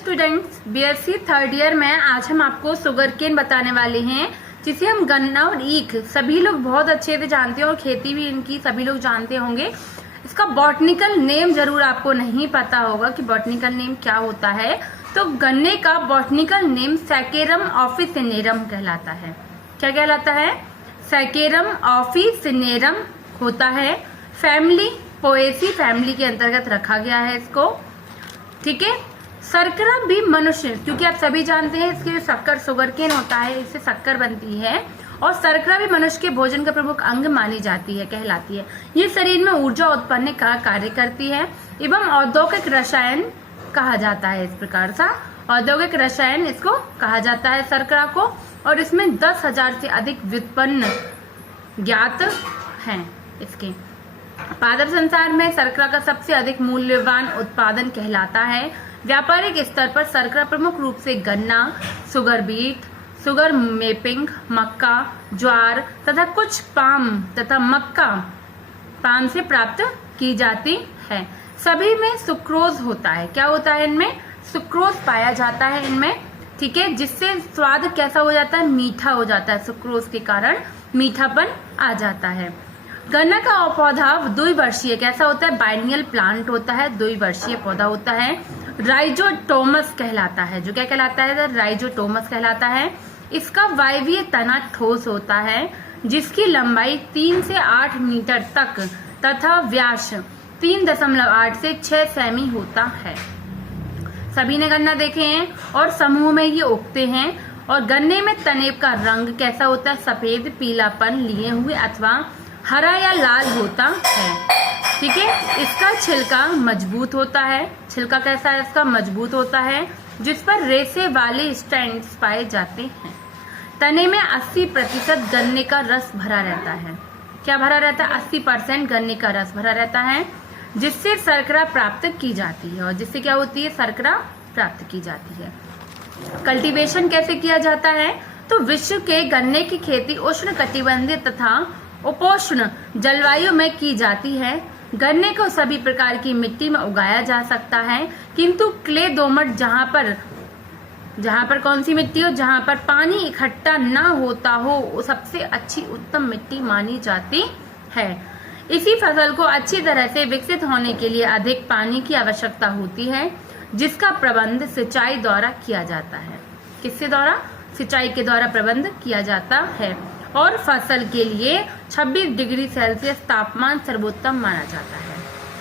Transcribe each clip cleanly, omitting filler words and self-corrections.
Students, BSc third year में आज हम आपको शुगर केन बताने वाले हैं, जिसे हम गन्ना और ईख सभी लोग बहुत अच्छे से जानते हैं और खेती भी इनकी सभी लोग जानते होंगे। इसका बॉटनिकल नेम जरूर आपको नहीं पता होगा कि बॉटनिकल नेम क्या होता है। तो गन्ने का बॉटनिकल नेम सैकेरम ऑफिसिनेरम कहलाता है। क्या कहलाता है? सैकेरम ऑफिसिनेरम होता है। फैमिली पोएसी फैमिली के अंतर्गत रखा गया है इसको। ठीक है। शर्करा भी मनुष्य, क्योंकि आप सभी जानते हैं इसके शक्कर शुगर केन होता है, इससे शक्कर बनती है और शर्करा भी मनुष्य के भोजन का प्रमुख अंग मानी जाती है, कहलाती है। ये शरीर में ऊर्जा उत्पन्न का कार्य करती है एवं औद्योगिक रसायन कहा जाता है। इस प्रकार सा औद्योगिक रसायन इसको कहा जाता है शर्करा को, और इसमें 10,000 से अधिक व्युत्पन्न ज्ञात हैं। इसके पादप संसार में शर्करा का सबसे अधिक मूल्यवान उत्पादन कहलाता है। व्यापारिक स्तर पर शर्करा प्रमुख रूप से गन्ना, शुगर बीट, शुगर मेपिंग, मक्का, ज्वार तथा कुछ पाम तथा मक्का पाम से प्राप्त की जाती है। सभी में सुक्रोज होता है। क्या होता है इनमें? सुक्रोज पाया जाता है इनमें। ठीक है, जिससे स्वाद कैसा हो जाता है? मीठा हो जाता है। सुक्रोज के कारण मीठापन आ जाता है। गन्ना का पौधा द्विवर्षीय कैसा होता है? बाइनियल प्लांट होता है, द्विवर्षीय पौधा होता है। राइजोटोमस कहलाता है। जो क्या कहलाता है? राइजोटोमस कहलाता है। इसका वायवीय तना ठोस होता है, जिसकी लंबाई 3 से 8 मीटर तक तथा व्यास 3.8 से 6 सेमी होता है। सभी ने गन्ना देखे हैं और समूह में ये उगते हैं। और गन्ने में तने का रंग कैसा होता है? सफेद पीलापन लिए हुए अथवा हरा या लाल होता है। ठीक है। इसका छिलका मजबूत होता है। छिलका कैसा है इसका? मजबूत होता है, जिस पर रेशे वाले स्टैंड्स पाए जाते हैं। तने में 80% गन्ने का रस भरा रहता है। क्या भरा रहता है? 80% गन्ने का रस भरा रहता है, जिससे शर्करा प्राप्त की जाती है। और जिससे क्या होती है? शर्करा प्राप्त की जाती है। कल्टीवेशन कैसे किया जाता है? तो विश्व के गन्ने की खेती उष्ण कटिबंधीय तथा उपोष्ण जलवायु में की जाती है। गन्ने को सभी प्रकार की मिट्टी में उगाया जा सकता है, किंतु क्ले दोमट जहाँ पर कौन सी मिट्टी हो? जहाँ पर पानी इकट्ठा न होता हो, वो सबसे अच्छी उत्तम मिट्टी मानी जाती है। इसी फसल को अच्छी तरह से विकसित होने के लिए अधिक पानी की आवश्यकता होती है, जिसका प्रबंध सिंचाई द्वारा किया जाता है। किसके द्वारा? सिंचाई के द्वारा प्रबंध किया जाता है। और फसल के लिए 26 डिग्री सेल्सियस तापमान सर्वोत्तम माना जाता है।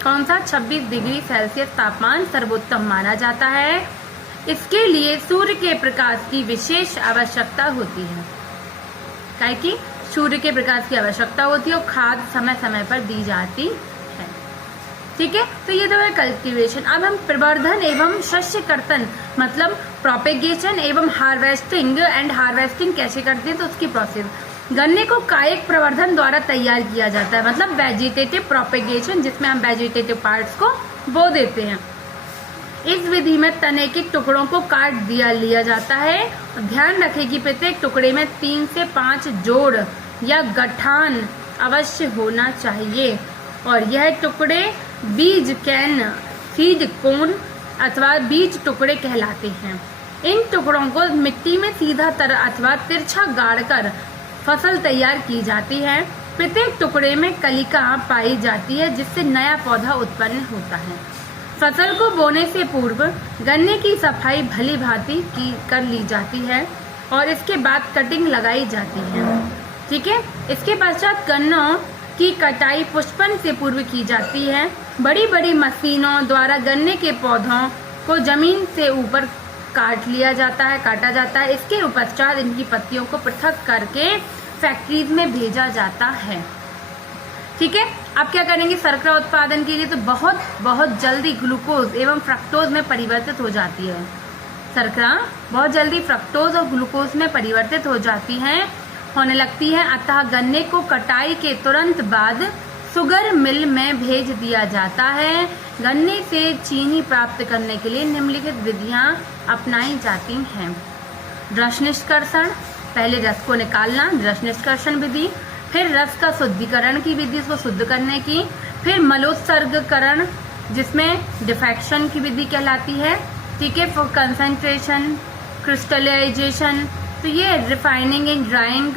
कौन सा? 26 डिग्री सेल्सियस तापमान सर्वोत्तम माना जाता है। इसके लिए सूर्य के प्रकाश की विशेष आवश्यकता होती है। क्या कि सूर्य के प्रकाश की आवश्यकता होती है और खाद समय समय पर दी जाती है। ठीक है। तो ये तो है कल्टीवेशन। अब हम प्रवर्धन एवं शस्य कर्तन मतलब प्रोपेगेशन एवं हार्वेस्टिंग कैसे करते हैं, तो उसकी प्रोसेस। गन्ने को कायिक प्रवर्धन द्वारा तैयार किया जाता है, मतलब वेजिटेटिव प्रोपेगेशन, जिसमें हम वेजिटेटिव पार्ट्स को बो देते हैं। इस विधि में तने के टुकड़ों को काट लिया जाता है। ध्यान रखें कि प्रत्येक टुकड़े में 3 से 5 जोड़ या गठान अवश्य होना चाहिए, और यह टुकड़े बीज कैन, सीड कोन अथवा बीज टुकड़े कहलाते हैं। इन टुकड़ों को मिट्टी में सीधा तरह अथवा तिरछा गाड़कर फसल तैयार की जाती है। प्रत्येक टुकड़े में कलिका पाई जाती है, जिससे नया पौधा उत्पन्न होता है। फसल को बोने से पूर्व गन्ने की सफाई भली भांति कर ली जाती है और इसके बाद कटिंग लगाई जाती है। ठीक है। इसके पश्चात गन्नों की कटाई पुष्पन से पूर्व की जाती है। बड़ी बड़ी मशीनों द्वारा गन्ने के पौधों को जमीन से ऊपर काटा जाता है। इसके पश्चात इनकी पत्तियों को पृथक करके फैक्ट्रीज में भेजा जाता है। ठीक है। अब क्या करेंगे? शर्करा उत्पादन के लिए तो बहुत जल्दी ग्लूकोज एवं फ्रक्टोज में परिवर्तित हो जाती है। शर्करा बहुत जल्दी फ्रक्टोज और ग्लूकोज में परिवर्तित होने लगती है। अतः गन्ने को कटाई के तुरंत बाद शुगर मिल में भेज दिया जाता है। गन्ने से चीनी प्राप्त करने के लिए निम्नलिखित विधियां अपनाई जाती हैं। रस निष्कर्षण, पहले रस को निकालना, रस निष्कर्षण विधि। फिर रस का शुद्धिकरण की विधि, उसको शुद्ध करने की। फिर मलोत्सर्गकरण, जिसमें डिफेक्शन की विधि कहलाती है। ठीक है, फॉर कंसंट्रेशन, क्रिस्टलाइजेशन, तो ये रिफाइनिंग एंड ड्राइंग,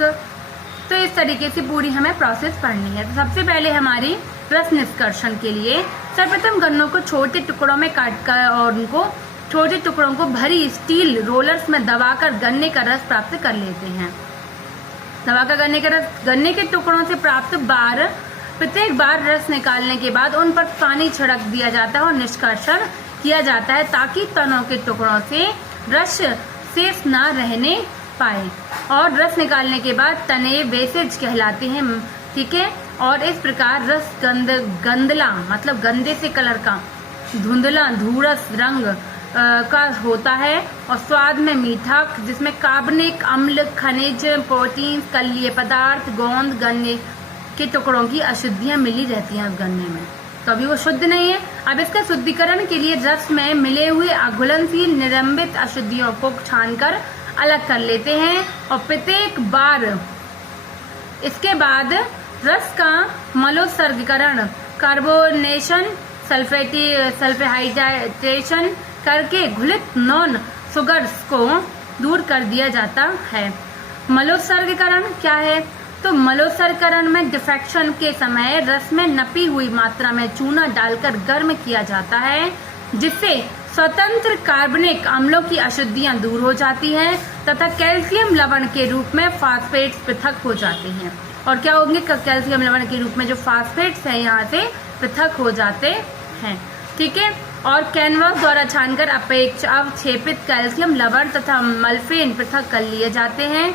तो इस तरीके से पूरी हमें प्रोसेस पढ़नी है। तो सबसे पहले हमारी रस निष्कर्षण के लिए सर्वप्रथम गन्नों को छोटे टुकड़ों में काट कर और उनको छोटे टुकड़ों को भरी स्टील रोलर्स में दबाकर गन्ने का रस प्राप्त कर लेते हैं। दबाकर गन्ने का रस, गन्ने के टुकड़ों से प्राप्त प्रत्येक बार रस निकालने के बाद उन पर पानी छिड़क दिया जाता है और निष्कर्षण किया जाता है ताकि तनों के टुकड़ों से रस शेष न रहने पाए। और रस निकालने के बाद तने वेसेज कहलाते हैं, ठीक है। और इस प्रकार रस गंदला मतलब गंदे से कलर का धुंधला धूरस रंग का होता है और स्वाद में मीठा, जिसमें कार्बनिक अम्ल, खनिज, प्रोटीन, कलीय पदार्थ, गोंद, गन्ने के टुकड़ों की अशुद्धियां मिली रहती हैं उस गन्ने में, तो अभी वो शुद्ध नहीं है। अब इसका शुद्धिकरण के लिए रस में मिले हुए अघुलनशील निलंबित अशुद्धियों को छानकर अलग कर लेते हैं और प्रत्येक बार इसके बाद रस का मलोत्सर्गीकरण, कार्बोनेशन, सल्फेहाइड्रेशन करके घुलित नॉन शुगर्स को दूर कर दिया जाता है। मलोत्सर्गीकरण क्या है? तो मलोत्सर्गीकरण में डिफ्रैक्शन के समय रस में नपी हुई मात्रा में चूना डालकर गर्म किया जाता है, जिससे स्वतंत्र कार्बनिक अम्लों की अशुद्धियां दूर हो जाती हैं तथा कैल्शियम लवण के रूप में फास्फेट्स पृथक हो जाते हैं। और क्या होंगे? कैल्शियम लवण के रूप में जो फास्फेट्स हैं यहाँ से पृथक हो जाते हैं, ठीक है। और कैनवास द्वारा छानकर अवक्षेपित कैल्शियम लवण तथा मल्फेन पृथक कर लिए जाते हैं।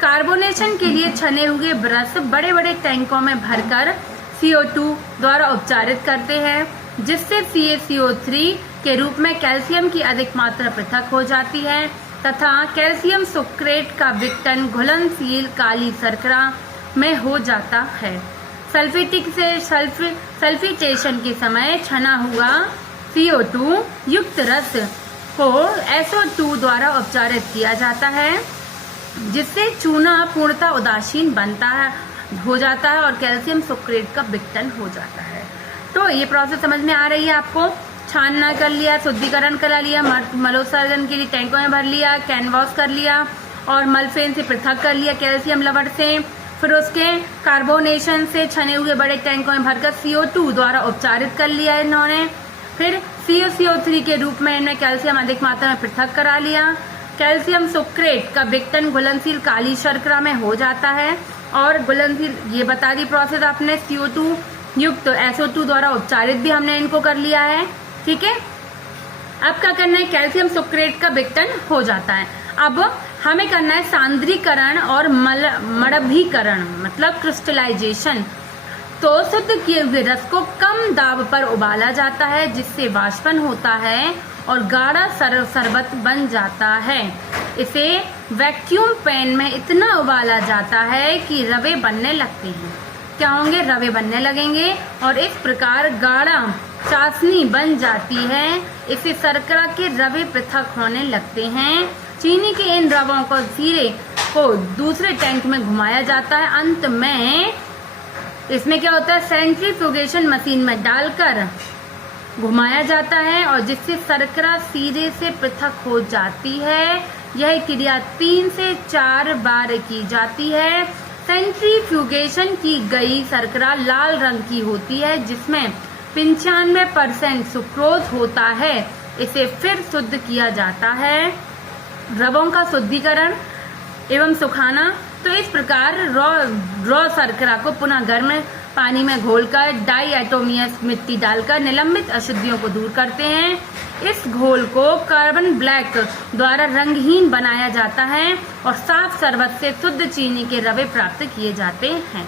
कार्बोनेशन के लिए छने हुए ब्रश बड़े बड़े टैंकों में भरकर CO2 द्वारा उपचारित करते हैं, जिससे CaCO3 के रूप में कैल्शियम की अधिक मात्रा पृथक हो जाती है तथा कैल्शियम सुक्रेट का विघटन घुलनशील काली शर्करा में हो जाता है। सल्फिटेशन के समय छना हुआ CO2 युक्त रस को SO2 द्वारा उपचारित किया जाता है, जिससे चूना पूर्णतः उदासीन हो जाता है और कैल्शियम सुक्रेट का विघटन हो जाता है। तो ये प्रोसेस समझ में आ रही है आपको? छानना कर लिया, शुद्धिकरण करा लिया, मलोत्सर्जन के लिए टैंकों में भर लिया, कैनवास कर लिया और मल्फेन से पृथक कर लिया कैल्शियम लवण से, फिर उसके कार्बोनेशन से छने हुए बड़े टैंकों में भरकर CO2 द्वारा उपचारित कर लिया इन्होंने, फिर CaCO3 के रूप में इन्हें कैल्शियम अधिक मात्रा में पृथक करा लिया। कैल्शियम सुक्रेट का विघटन घुलनशील काली शर्करा में हो जाता है और घुलनशील, ये बता दी प्रोसेस आपने, CO2 युक्त SO2 द्वारा उपचारित भी हमने इनको कर लिया है, ठीक है। अब क्या करना है? कैल्शियम सुक्रेट का विघटन हो जाता है। अब हमें करना है सांद्रीकरण और मड़भीकरण मतलब क्रिस्टलाइजेशन। तो शुद्ध किए हुए रस को कम दाब पर उबाला जाता है, जिससे वाष्पन होता है और गाढ़ा शरबत बन जाता है। इसे वैक्यूम पैन में इतना उबाला जाता है कि रवे बनने लगते हैं। क्या होंगे? रवे बनने लगेंगे और इस प्रकार गाढ़ा चाशनी बन जाती है। इससे शर्करा के रवे पृथक होने लगते हैं। चीनी के इन रवों को धीरे को दूसरे टैंक में घुमाया जाता है। अंत में इसमें क्या होता है? सेंट्रीफ्यूगेशन मशीन में डालकर घुमाया जाता है और जिससे शर्करा सिरे से पृथक हो जाती है। यह क्रिया 3 से 4 बार की जाती है। सेंट्रीफ्यूगेशन की गई शर्करा लाल रंग की होती है, जिसमें 95% सुक्रोज होता है। इसे फिर शुद्ध किया जाता है। रवों का शुद्धिकरण एवं सुखाना। तो इस प्रकार रॉ शर्करा को पुनः गर्म पानी में घोलकर डाइएटोमियस मिट्टी डालकर निलंबित अशुद्धियों को दूर करते हैं। इस घोल को कार्बन ब्लैक द्वारा रंगहीन बनाया जाता है और साफ शरबत से शुद्ध चीनी के रवे प्राप्त किए जाते हैं,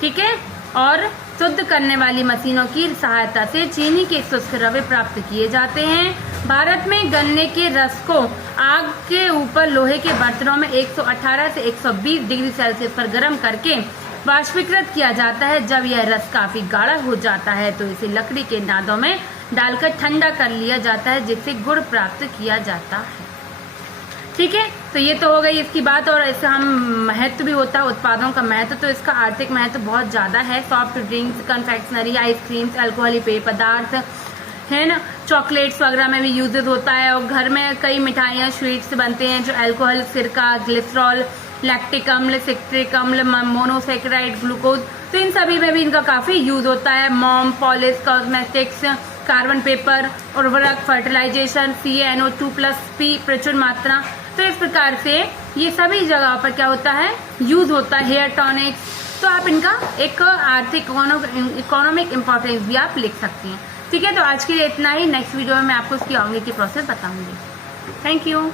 ठीक है। और शुद्ध करने वाली मशीनों की सहायता से चीनी के शुष्क रवे प्राप्त किए जाते हैं। भारत में गन्ने के रस को आग के ऊपर लोहे के बर्तनों में 118 से 120 डिग्री सेल्सियस पर गर्म करके वाष्पीकृत किया जाता है। जब यह रस काफी गाढ़ा हो जाता है तो इसे लकड़ी के नादों में डालकर ठंडा कर लिया जाता है, जिससे गुड़ प्राप्त किया जाता है, ठीक है। तो ये तो हो गई इसकी बात। और इसका हम महत्व भी होता है उत्पादों का महत्व। तो इसका आर्थिक महत्व बहुत ज्यादा है। सॉफ्ट ड्रिंक्स, कन्फेक्शनरी, आइसक्रीम्स, अल्कोहली पेय पदार्थ, है ना। चॉकलेट्स वगैरह में भी यूजेस होता है, और घर में कई मिठाइयाँ स्वीट्स बनते हैं जो अल्कोहल, सिरका, ग्लिसरॉल, लैक्टिक अम्ल, सिट्रिक अम्ल, मोनोसेक्राइड, ग्लूकोज, तो इन सभी में भी इनका काफी यूज होता है। मोम, पॉलिश, कॉस्मेटिक्स, कार्बन पेपर, उर्वरक, फर्टिलाइजेशन, CaNO2+P प्रचुर मात्रा। तो इस प्रकार से ये सभी जगह पर क्या होता है, यूज होता है। हेयर टॉनिक्स, तो आप इनका एक आर्थिक इकोनॉमिक इम्पोर्टेंस भी आप लिख सकती हैं। ठीक है, तो आज के लिए इतना ही। नेक्स्ट वीडियो में मैं आपको इसकी आगे की प्रोसेस बताऊंगी। Thank you.